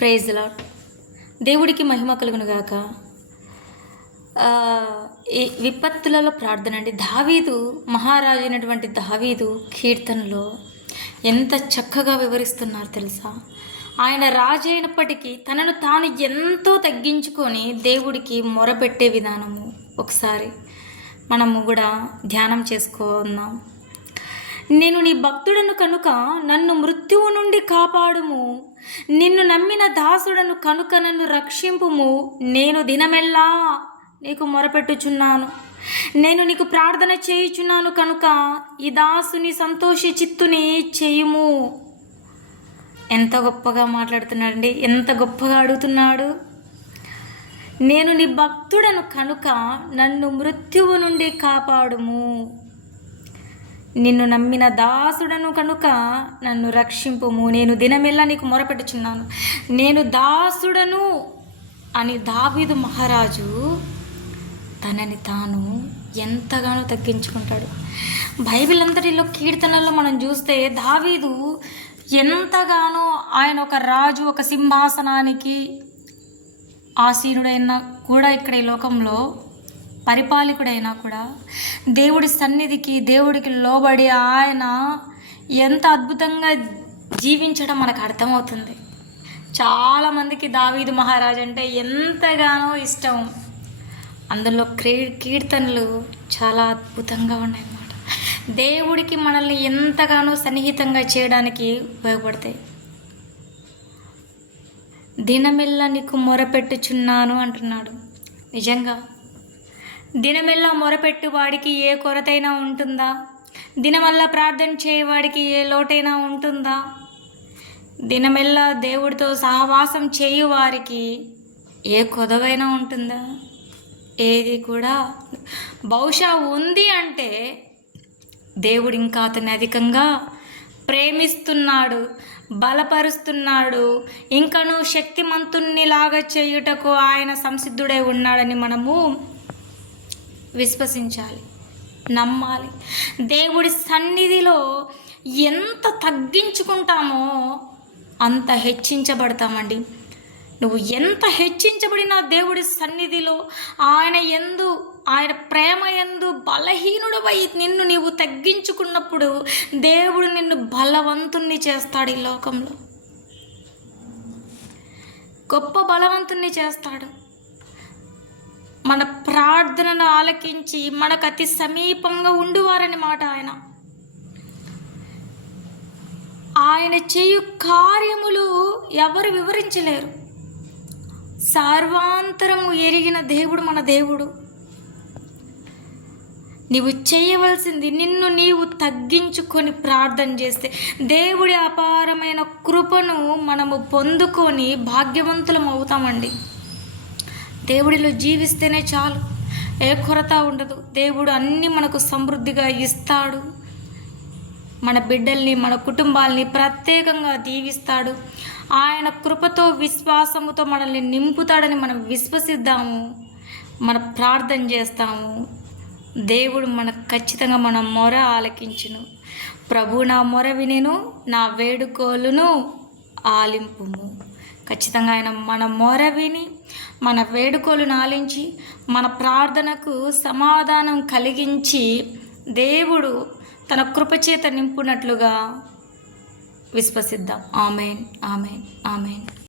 Praise lord. దేవుడికి మహిమ కలుగునుగాక. ఈ విపత్తులలో ప్రార్థన అండి. దావీదు మహారాజు అయినటువంటి దావీదు కీర్తనలో ఎంత చక్కగా వివరిస్తున్నారు తెలుసా. ఆయన రాజు అయినప్పటికీ తనను తాను ఎంతో తగ్గించుకొని దేవుడికి మొరపెట్టే విధానము ఒకసారి మనము కూడా ధ్యానం చేసుకుందాం. నేను నీ భక్తుడను కనుక నన్ను మృత్యువు నుండి కాపాడుము, నిన్ను నమ్మిన దాసుడను కనుక నన్ను రక్షింపుము. నేను దినమెల్లా నీకు మొరపెట్టుచున్నాను, నేను నీకు ప్రార్థన చేయుచున్నాను కనుక ఈ దాసుని సంతోషి చిత్తుని చేయుము. ఎంత గొప్పగా మాట్లాడుతున్నాడండి, ఎంత గొప్పగా అడుగుతున్నాడు. నేను నీ భక్తుడను కనుక నన్ను మృత్యువు నుండి కాపాడుము, నిన్ను నమ్మిన దాసుడను కనుక నన్ను రక్షింపుము. నేను దినమెల్లా నీకు మొరపెట్టుచున్నాను. నేను దాసుడను అని దావీదు మహారాజు తనని తాను ఎంతగానో తగ్గించుకుంటాడు. బైబిల్ అంతటిలో కీర్తనల్లో మనం చూస్తే దావీదు ఎంతగానో ఆయన ఒక రాజు, ఒక సింహాసనానికి ఆసీనుడైనా కూడా, ఇక్కడ ఈ లోకంలో పరిపాలకుడైనా కూడా దేవుడి సన్నిధికి, దేవుడికి లోబడి ఆయన ఎంత అద్భుతంగా జీవించడం మనకు అర్థమవుతుంది. చాలామందికి దావీదు మహారాజు అంటే ఎంతగానో ఇష్టం. అందులో కీర్తనలు చాలా అద్భుతంగా ఉన్నాయన్నమాట. దేవుడికి మనల్ని ఎంతగానో సన్నిహితంగా చేయడానికి ఉపయోగపడతాయి. దినమెల్లా నీకు మొరపెట్టుచున్నాను అంటున్నాడు. నిజంగా దినమెల్లా మొరపెట్టు వాడికి ఏ కొరతైనా ఉంటుందా? దినమల్లా ప్రార్థన చేయవాడికి ఏ లోటైనా ఉంటుందా? దినమెల్లా దేవుడితో సహవాసం చేయు వారికి ఏ కొదవైనా ఉంటుందా? ఏది కూడా. బహుశా ఉంది అంటే దేవుడు ఇంకా అతన్ని అధికంగా ప్రేమిస్తున్నాడు, బలపరుస్తున్నాడు, ఇంకను శక్తిమంతునిలాగా చేయుటకు ఆయన సంసిద్ధుడై ఉన్నాడని మనము విశ్వసించాలి, నమ్మాలి. దేవుడి సన్నిధిలో ఎంత తగ్గించుకుంటామో అంత హెచ్చించబడతామండి. నువ్వు ఎంత హెచ్చించబడినా దేవుడి సన్నిధిలో ఆయన ప్రేమ యందు బలహీనుడవై నిన్ను నీవు తగ్గించుకున్నప్పుడు దేవుడు నిన్ను బలవంతుణ్ణి చేస్తాడు. ఈ లోకంలో గొప్ప బలవంతుణ్ణి చేస్తాడు. మన ప్రార్థనను ఆలకించి మనకు అతి సమీపంగా ఉండువారని మాట. ఆయన చేయు కార్యములు ఎవరు వివరించలేరు. సర్వాంతరము ఎరిగిన దేవుడు మన దేవుడు. నీవు చేయవలసింది నిన్ను నీవు తగ్గించుకొని ప్రార్థన చేస్తే దేవుడి అపారమైన కృపను మనము పొందుకొని భాగ్యవంతులం అవుతామండి. దేవుడిలో జీవిస్తేనే చాలు, ఏ కొరత ఉండదు. దేవుడు అన్నీ మనకు సమృద్ధిగా ఇస్తాడు. మన బిడ్డల్ని, మన కుటుంబాల్ని ప్రత్యేకంగా దీవిస్తాడు. ఆయన కృపతో, విశ్వాసముతో మనల్ని నింపుతాడని మనం విశ్వసిద్దాము. మన ప్రార్థన చేస్తాము. దేవుడు మనకు ఖచ్చితంగా మన మొర ఆలకించును. ప్రభు నా మొర వినెను, నా వేడుకోలును ఆలింపుము. ఖచ్చితంగా ఆయన మన మొర విని, మన వేడుకోలును ఆలించి, మన ప్రార్థనకు సమాధానం కలిగించి దేవుడు తన కృపచేత నింపునట్లుగా విశ్వసిద్దాం. ఆమేన్, ఆమేన్, ఆమేన్.